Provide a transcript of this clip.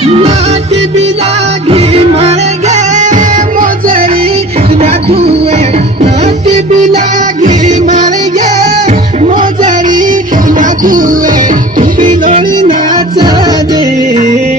नाटी बिलागी मर गए मोजरी रखुए नाटी बिलागी मर गए मोजरी रखुए बिलोड़ी नाच दे